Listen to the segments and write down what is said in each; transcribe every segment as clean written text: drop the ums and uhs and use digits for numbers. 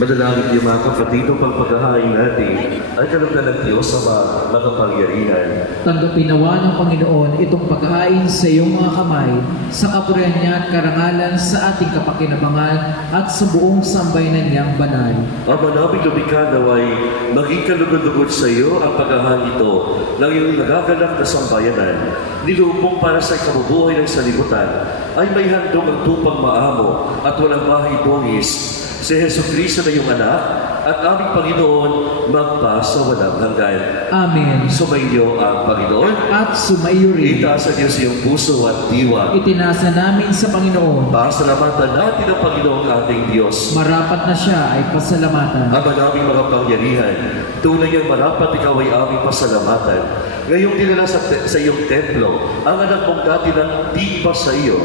Madalangin niyo mga kapatid upang paghahain natin ay kalugdan ng Diyos sa makapangyarihan. Tanggapin nawa ng Panginoon itong paghahain sa iyong mga kamay, sa kapurihan niya at karangalan sa ating kapakinabangan at sa buong sambayanan niyang banal. Ama namin lumikha naway maging kalugod-lugod sa iyo ang paghahain ito ng iyong nagaganap na sambayanan. Nilubong para sa ikabubuhay ng salibutan ay may handog ang tupang maamo at walang bahay bongis. Si Jesucristo na iyong anak at aming Panginoon magpa sa walang hanggan. Amen. Sumainyo ang Panginoon At sumaiyo rin. itaas niyo sa iyong puso at diwa. Itinasa namin sa Panginoon. Pasalamatan natin ang Panginoon ating Diyos. Marapat na siya ay pasalamatan. Ama naming mga pangyarihan, tunay niyang marapat ikaw ay aming pasalamatan. Ngayong dinala sa iyong templo, ang anak mong dati ng di iba sa iyo.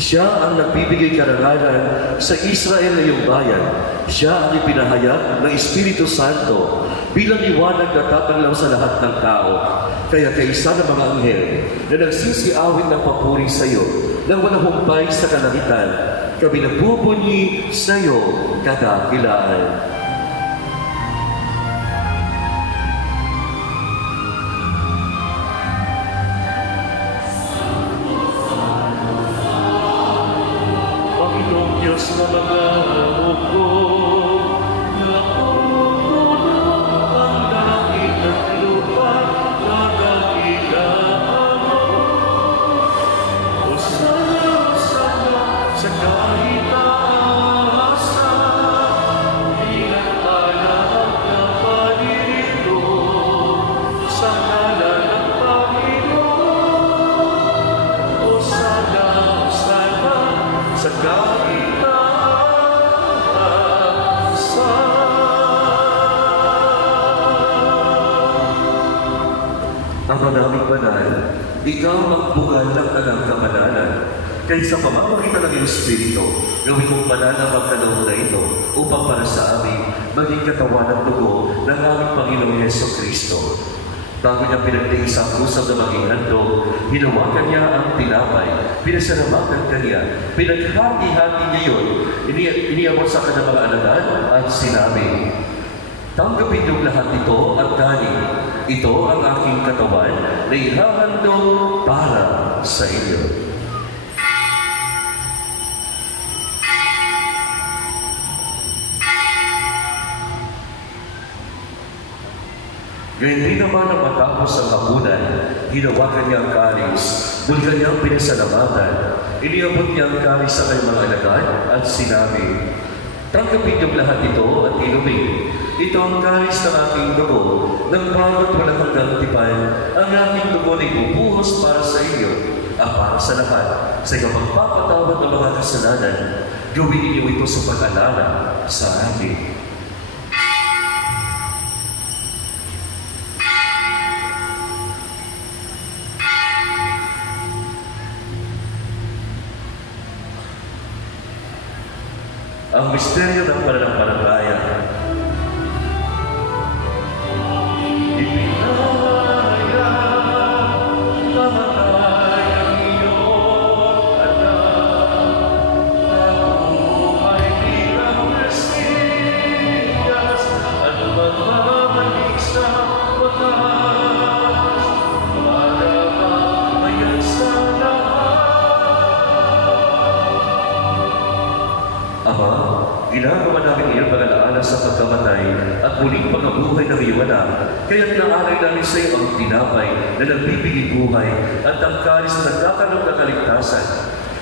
Siya ang nagbibigay karangalan sa Israel na iyong bayan. Siya ang ipinahayag ng Espiritu Santo bilang liwanag na tatanglaw sa lahat ng tao. Kaya kaisa ng mga anghel na nagsisiawit ng papuri sa iyo nang walang humpay sa kalangitan, kami nagbubunyi sa iyo kadakilaan. Diyos na mag-aawag ko, napupuno ang langit at lupa, nagagilaan mo. Hosana, Hosana, sa kahit taasa, pinagpala ang naparirito, sa ngalan ng Panginoon. Hosana, Hosana, sa kahit Ama naming banal, ikaw ang bunga ng alang kamalanan. Kaya sa pamamagitan ng iyong Espiritu, gawin mong banal ang magkaloob na ito upang para sa amin maging katawan at dugo ng aming Panginoong Jesucristo. Bago niya pinagtiis ang kusap na maging handog, hinawakan niya ang tinapay, pinasalamatan kanya, pinaghati-hati niya yun, iniabot sa kanyang mga alagad at sinabi, tanggapin niyong lahat ito at kanin. Ito ang aking katawan na ihahandog para sa inyo. Ngayon din naman ang matapos ang hapunan, hinawakan niya ang kalis, bulgan niya ang pinasalamatan, iniabot niya ang kalis sa kanyang mga alagad at sinabi, tanggapin niyong lahat ito at inumin. Ito ang kalis ng aking dugo, ng bawat walang hanggang tipan, ang aking dugo na ibubuhos para sa inyo, at para sa lahat, sa ikapagpapatawad ng mga kasalanan. Gawin niyo ito sa pag-alala sa akin. Ang misteryo ng pananampalataya. Ginagawa namin iyon pag-alaala sa pagkamatay at muling pagkabuhay ng iyong anak. Kaya pinangaral namin sa iyo ang tinapay na nagbibigay buhay at ang kalis na nagkakalog na kaligtasan.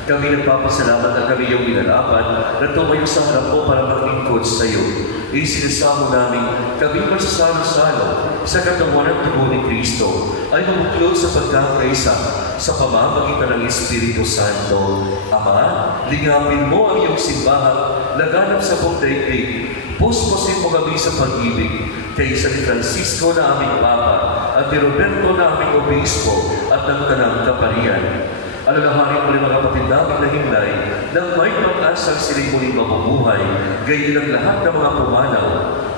Kami nagpapasalamat na kami iyong inalapan na tumayo sa harap mo para maglingkod sa iyo. Isinasamo namin kami magsasalo-salo sa katawan at dugo ni Kristo ay mamuklod sa pagkakaisa sa pamamagitan ng Espiritu Santo. Ama, lingapin mo ang iyong simbahan laganap sa buong daigdig. Puspusin mo kami sa pag-ibig kay San Francisco na aming Papa at ni Roberto na aming Obispo at ng Tanang Kaparian. Alalahanin mo rin mga kapatid namin na himlay nang may pag-asang sila'y muling mabubuhay, gayon ang lahat ng mga pumanaw.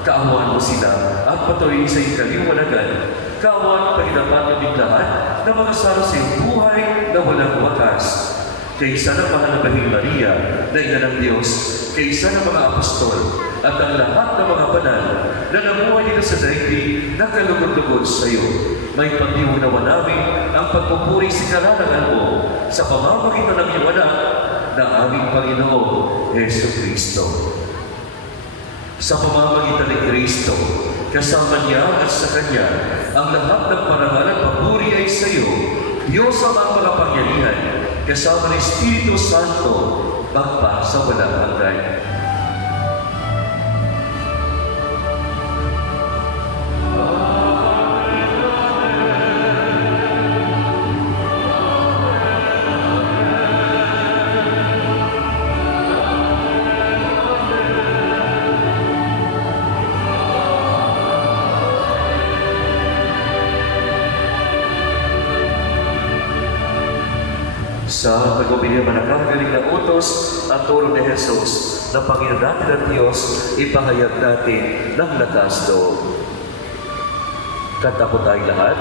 Kaawaan mo sila at patuloy sa iyong kaliwanagan. Kaawaan ang pagdapat ng lahat na makasara sa iyong buhay na walang wakas. Kay Sana Mahal na Bahing Maria, na Ina ng Diyos, kaysa ng mga apostol at ang lahat ng mga banal na namuhay dito sa daigdig na kalugod-lugod sa iyo. May pagdiwanawa namin ang pagpupuri sa karangalan mo sa pamamagitan ng iyong anak na aming Panginoon, Hesus Kristo. Sa pamamagitan ni Kristo, kasama niya at sa Kanya, ang lahat ng parangal at papuri ay sa iyo, Diyos ang mga makapangyarihan, kasama ng Espiritu Santo, magpa sa walang hanggan. Sa pag-ubiling manakagaling na utos at turo ni Jesus na Panginoon natin at Diyos, ipahayag natin ng lakas loob. Kanta po tayong lahat.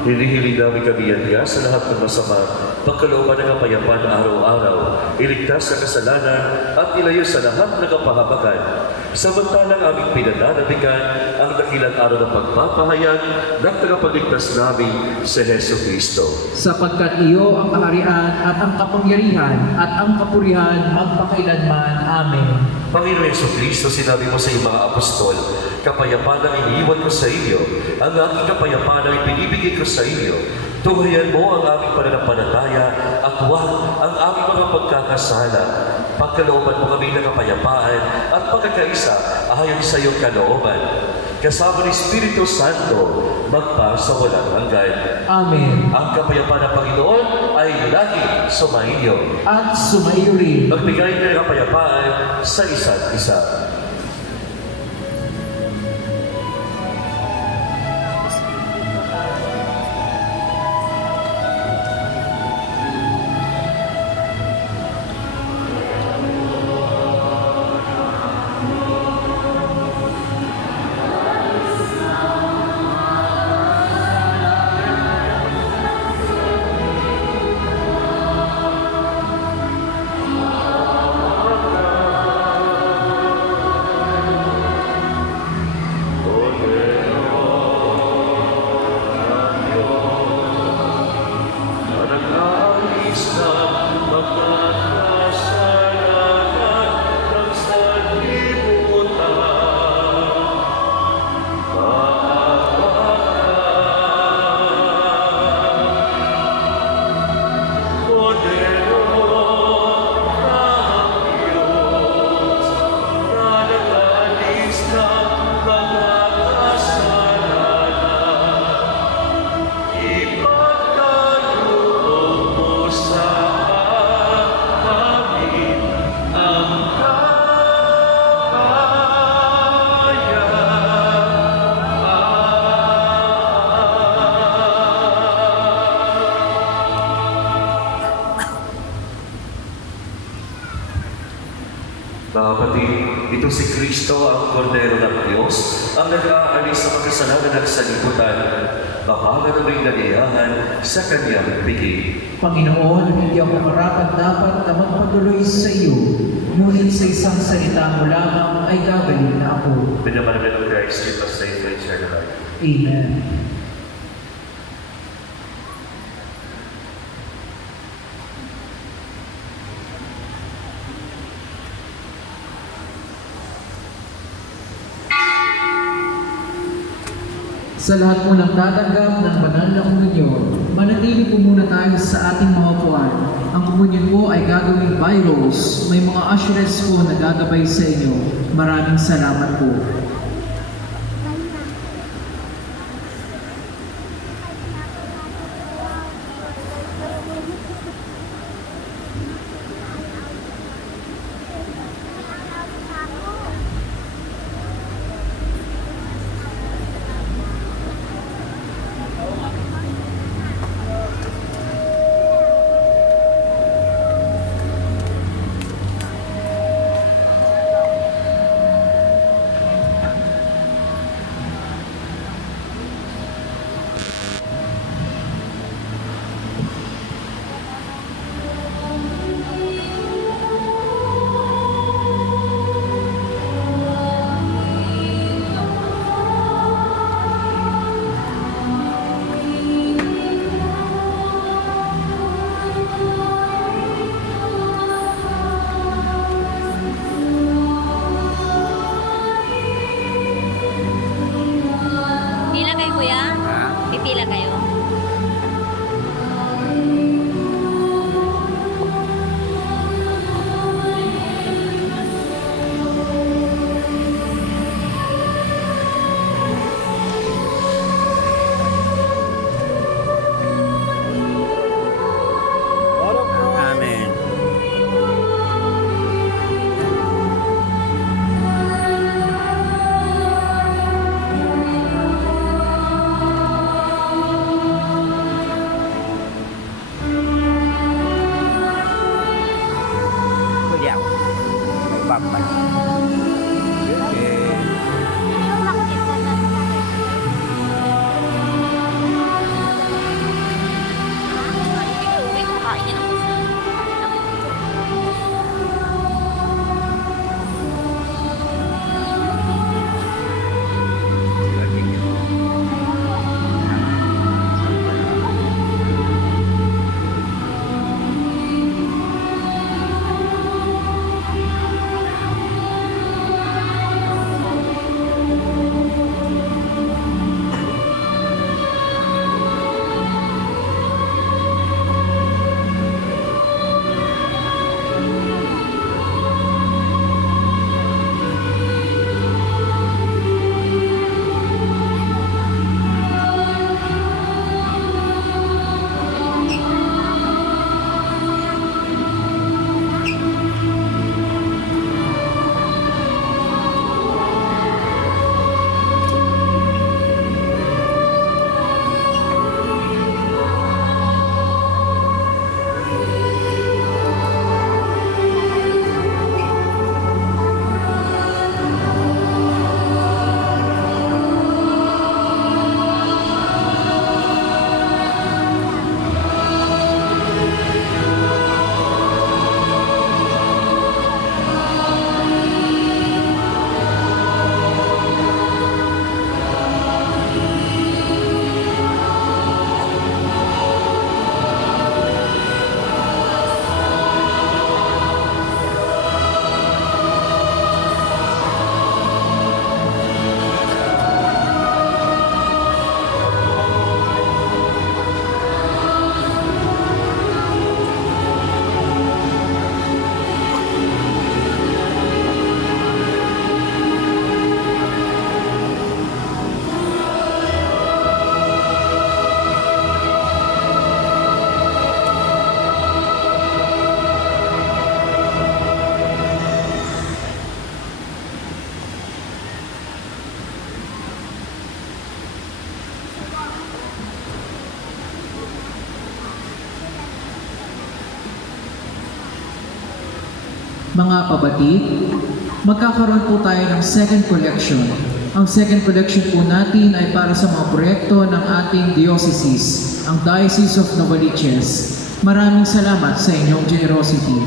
Hinihiling namin kabiyan sa lahat ng masama, pagkalooban ng kapayapaan araw-araw, iligtas sa kasalanan at ilayo sa lahat ng kapahamakan. Samantalang aming pinananabigan ang dakilang araw ng pagpapahayag ng tagapagligtas namin si Hesus Kristo. Sapagkat iyo ang kaharian at ang kapangyarihan at ang kapurihan magpakailanman. Amen. Panginoon Hesus Kristo, sinabi mo sa iyong mga apostol, kapayapaan ang iniiwan ko sa inyo, ang aking kapayapaan ang ibinibigay ko sa inyo. Tuhayan mo ang aming pananampalataya at huwag ang aming mga pagkakasala. Pagkalooban mo kami ng kapayapaan at pagkakaisa ayon sa iyong kalooban. Kasama ng Espiritu Santo, magpa sa walang hanggan. Amen. Ang kapayapaan ng Panginoon ay lagi sumainyo. At sumaiyo rin. Magbigay kayo ng kapayapaan sa isa't isa. kapatid, ito si Kristo ang Kordero ng Diyos, ang nag-aalis sa makasalanan ng sanlibutan. Mapagan ang may naliyahan sa kanyang piging. Panginoon, hindi ako karapat-dapat na magpatuloy sa iyo, ngunit sa isang salita mo lamang ay gagaling na ako. Pinamanan ng Christ, give us safe and eternal life. Amen. Sa lahat po ng tatanggap ng banal na komunyon, manatili po muna tayo sa ating mga upuan. Ang komunyon po ay gagawin by rows. May mga ushers po na gagabay sa inyo. Maraming salamat po. Pipila kayo. Amen. Kuya, may papa. Okay. Mga kapatid, magkakaroon po tayo ng second collection. Ang second collection po natin ay para sa mga proyekto ng ating diocese, ang Diocese of Novaliches. Maraming salamat sa inyong generosity.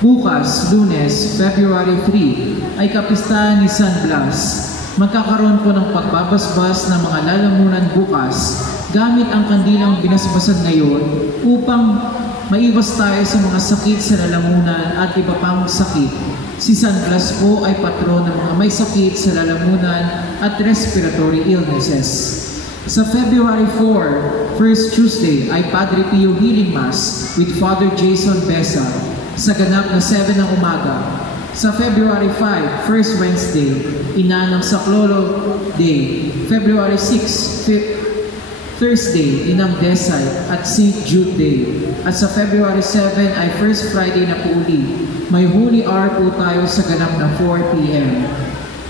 Bukas, Lunes, February 3, ay kapistahan ni San Blas. Magkakaroon po ng pagbabasbas ng mga lalamunan bukas gamit ang kandilang binasbasan ngayon upang maiwas tayo sa mga sakit sa lalamunan at iba pang sakit. Si San Blas po ay patron ng mga may sakit sa lalamunan at respiratory illnesses. Sa February 4, First Tuesday, ay Padre Pio Healing Mass with Father Jason Besa sa ganap na 7 ng umaga. Sa February 5, First Wednesday, Inanang Saklolo Day. February 6, Thursday, Inang Desay at St. Jude Day. At sa February 7 ay First Friday na po uli. May Holy Hour po tayo sa ganap na 4 p.m.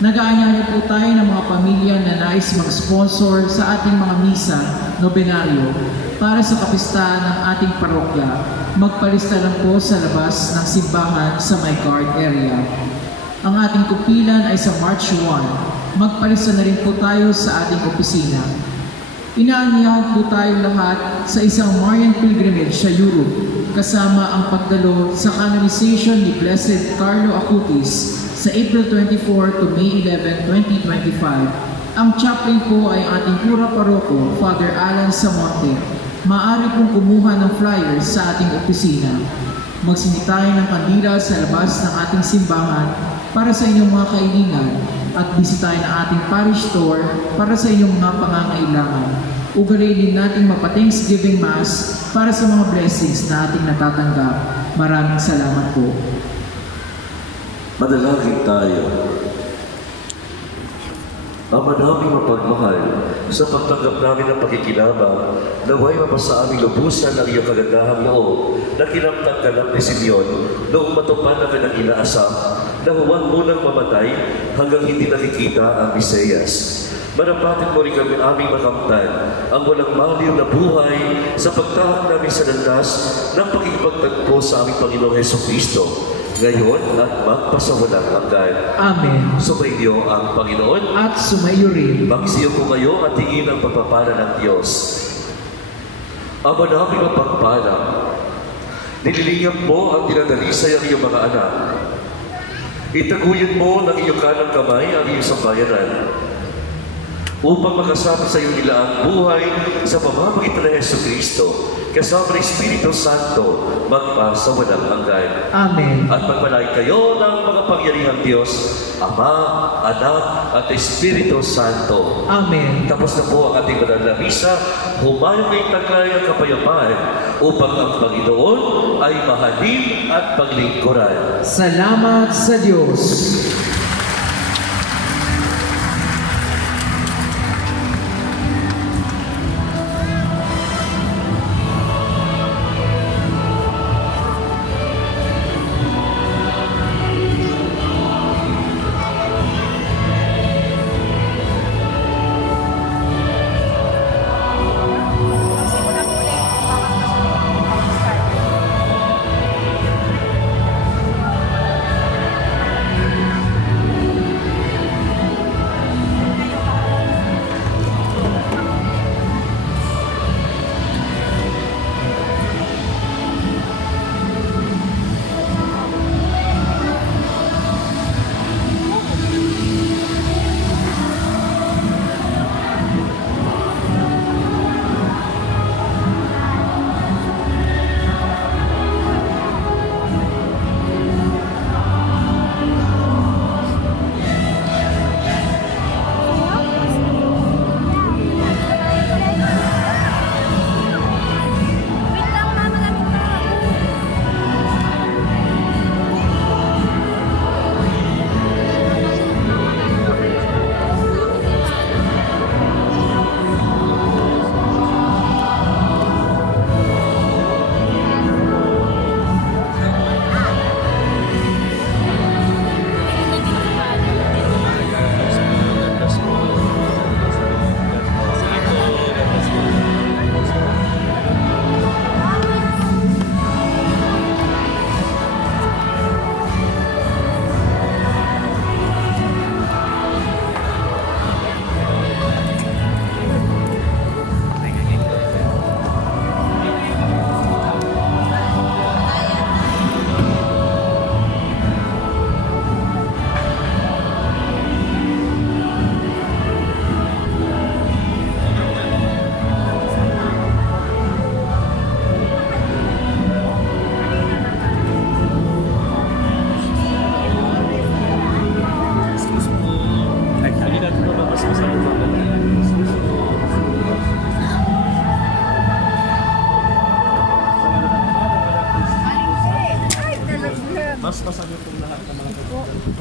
Nag-aanyaya po tayo ng mga pamilya na nais mag-sponsor sa ating mga misa, nobenaryo, para sa kapistahan ng ating parokya. Magpalista lang po sa labas ng simbahan sa may guard area. Ang ating kupilan ay sa March 1. Magpalista na rin po tayo sa ating opisina. Inaanyahan po tayo lahat sa isang Marian pilgrimage sa Europe, kasama ang pagdalo sa canonization ni Blessed Carlo Acutis sa April 24 to May 11, 2025. Ang chaplain po ay ating pura paroko, Father Alan Samonte. Maaari pong kumuha ng flyers sa ating opisina. Magsinit tayo ng kandila sa labas ng ating simbahan para sa inyong mga kailangan at bisitahin ang ating parish store para sa inyong mga pangangailangan. Ugaliin din nating mapa-Thanksgiving Mass para sa mga blessings na ating natatanggap. Maraming salamat po. Manalangin tayo. Ama naming mapagmahal, sa pagtanggap namin ng pakikinabang, naway mapasa aming lubusan ang iyong kagandahang loob na kinamtang ganap ni Simeon noong matupad na kanyang inaasam na huwag munang mamatay hanggang hindi nakikita ang Mesiyas. Manapatin mo rin kami aming makamtan ang walang maliw na buhay sa pagtahak namin sa landas ng pagkikipagtagpo sa aming Panginoong Hesukristo, ngayon at magpasawalang hanggan. Amen. Sumainyo ang Panginoon At sumayo rin. magsiyo po kayo at tingin ang pagpapala ng Diyos. Ama namin ang pagpala, nililingap mo ang dinadalisay ang iyong mga anak. Itaguyod mo ng iyong kanang kamay ang iyong sambayanan upang makasama sa iyo nila ang buhay sa pamamagitan ng Hesukristo, kasama ng Espiritu Santo, magpasawalang hanggan. Amen. At pagpalain kayo ng mga pangyarihang Diyos, Ama, Anak, at Espiritu Santo. Amen. Tapos na po ang ating banal na misa, humayo kayong taglay ang kapayapaan upang ang Panginoon ay mahalin at paglingkuran. Salamat sa Diyos.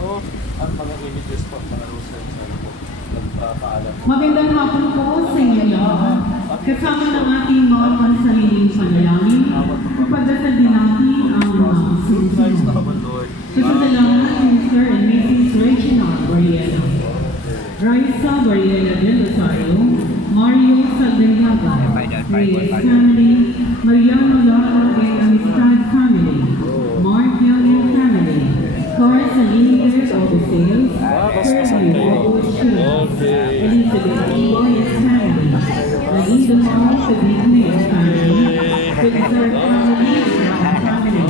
po ang mga images po, mga roses na po. Nagpapaalam. Magandang hapon po sa inyo lahat. Kasama ng ating mga pansariling panalangin, ipagdasal din natin ang mga Christ susunod. our Lord. Sa kasalanan ni Mr. and Mrs. Reginald Barriera, Raisa Barriera del Rosario, Mario Saldarriaga, Reyes family, Mariano Lara and Amistad family, Mark Young family, Cars and Integers of the Sales, Fairview Outwood Children, Elizabeth Iboyes family, Nalinda Mars of Nicknames family, Pixar family, Brown family,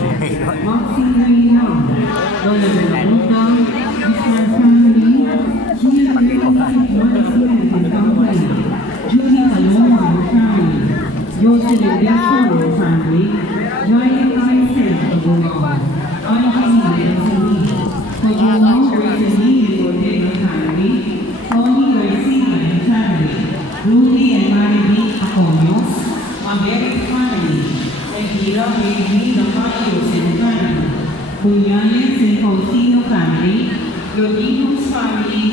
Maxine Reynaud, Lola Belaruta, Ismar family, Gina Montesimento family, Julie Paloma family, Jocelyn Del Soro family, Ryan Tyson of Bulacan, Anthony and Sami, Pagulong Rosalie and Bodega family, Tony Garcia and family, Rudy and Mariby Aconios, Maberic family, Elvira Baby Lapayos and family, Bunyanes and Faustino family, Lodinos family,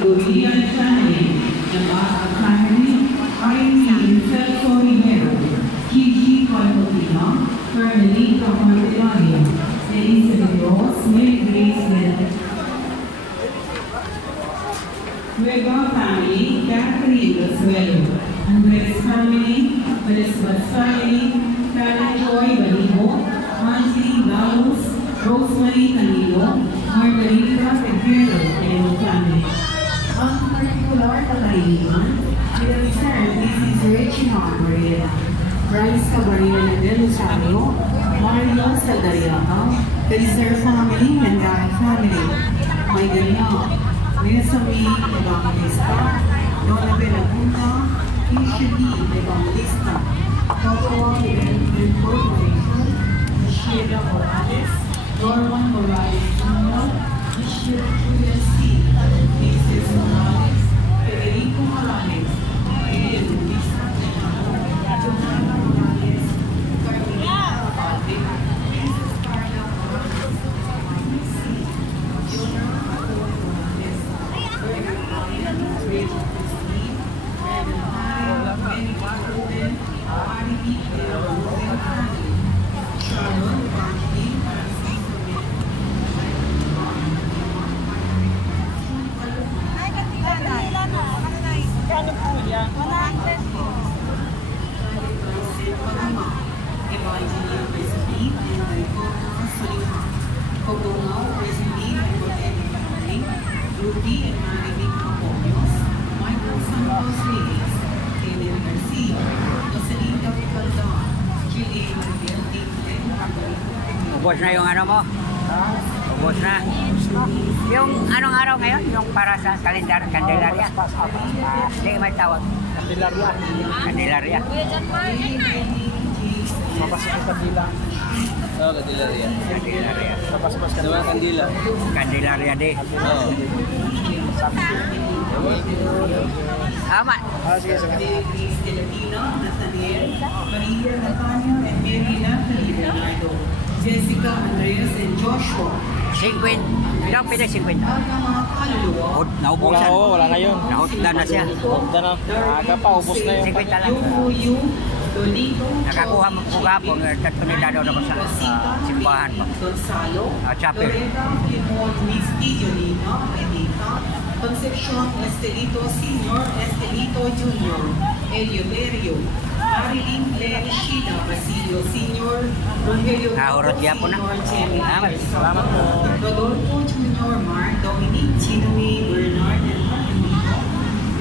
Lorian family, Nabasa family, Irene and Celso Rivero, Gigi Palmotina, Carmelita Montelario, Elizabeth Ross, Mary Grace Nueva family, Catherine Roswello, Andres family, Elizabeth family, Karen Joy Balibo, Angie Laos, Rosemary Canilo, Margarita Pedrero, and family. Ang particular na kailiman, Mr. and Mrs. Reginald Barriera, Bryce Cabarilla del Rosario, Mario Saldarriaga, Mr. family, and Gary family, May Ganyang, Mesami Evangelista, Donna Belagunta, Ishidi Evangelista, Toto Development Corporation, Sheila Morales, Norman Morales Jr., Bishop Julius C., Mrs. Morales, Federico Morales, Ariel Luis Johanna Morales, Carmelita Abate, Princess Carla Morales, Mike C., Jonah Morales, Bernard Morales, Rachel Christine, Reverend Mario, Benny Golden, Ari B. Sharon Evangeline, Francisco Evangeline Recipe and Icona Soliman, Pogongao Recipe and Botanic Family, Ruby and Marivic Aponios, Michael Santos Reyes, Taylor Garcia, Jocelyn Caldan, Julie Maribel Tingle, Margarita Ubos na yung ano mo? Ubos na. Yung anong araw ngayon? Yung para sa kalendar, Candelaria? Hindi, may tawag. Candelaria. Candelaria. Mapasok yung kandila. Oo, Candelaria. Candelaria. Mapasok ka naman kandila. Candelaria din. Oo. Tama. Sige, sige. Grace Delapino, Nathaniel, Maria Nathaniel, and Mary Natalie Bernardo, Jessica, Andreas, and Joshua. 50. Ilang pwede 50? At ang mga kaluluwa, Naubusan. Wala na yun. Nahutdan na siya. Huwag na. Aga pa, ubos na yun. 50 lang. Yuhuyu, Dolito, Nakakuha mo po kapon. Tatunidado na ko sa simbahan pa. Gonzalo, Chapel. Loretta, Limon, Misty, Jonina, Edita, Concepcion, Estelito Sr., Estelito Jr., Eleuterio, Marilyn Glenn, Sheila, Basilio Sr., Rogelio Nahurot niya po na. Sr., Jenny, Salamat po. Rodolfo Jr., Mark, Dominic, Chinoe, Bernard, and Marcelino,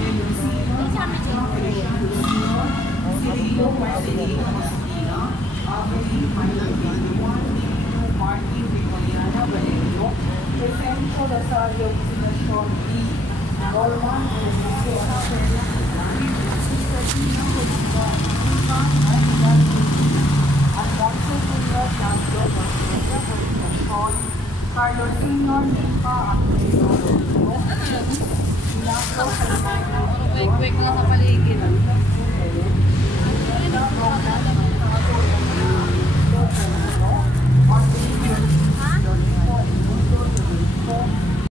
Pedro Silva, Feliciano Sr., Cirilo, Marcelino, Mosquina, Avery, Michael Villanueva, Nino, Martin, Victoriana, Valerio, Crescencio Rosario, Sinasyon, D. Norman, Ernesto, Rafael, Cristina, Rodrigo, Ivan, Aguilar, Alfonso Jr., Santo, Barcelona, Comunicación, Carlos Sr., Nipa, Aquino, Rodrigo, Ilaco, Salvador, Quick lang sa paligid.